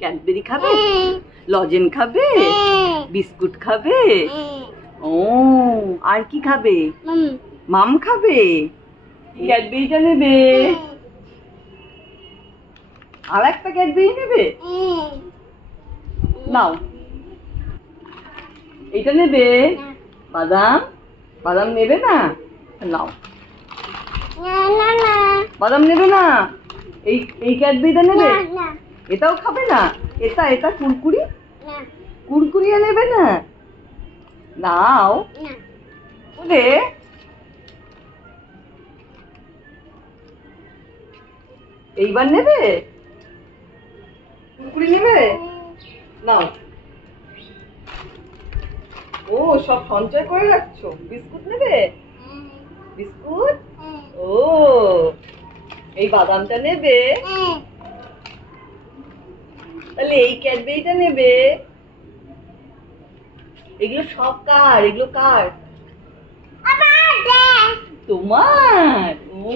Cadbury খাবে, লজেন খাবে, biscuit খাবে, ও আর কি খাবে? মাম খাবে। ক্যাডবেরিটা নেবে, আর একটা ক্যাডবেরি নেবে, নাও এইটা নেবে। বাদাম, বাদাম নেবে না, নাও। বাদাম নেবে না, এই এই ক্যাডবেরিটা নেবে, এটাও খাবে না। এটা এটা কুরকুরি, কুরকুরিও নেবে না, নাও। ওরে এইবার নেবে, কুরকুরি নেবে, নাও। ও সব সঞ্চয় করে রাখছো। বিস্কুট নেবে, বিস্কুট, ও এই বাদামটা নেবে, তাহলে এই ক্যাডবেরিটা নেবে। এগুলো সব কার? এগুলো কার? তোমার। ও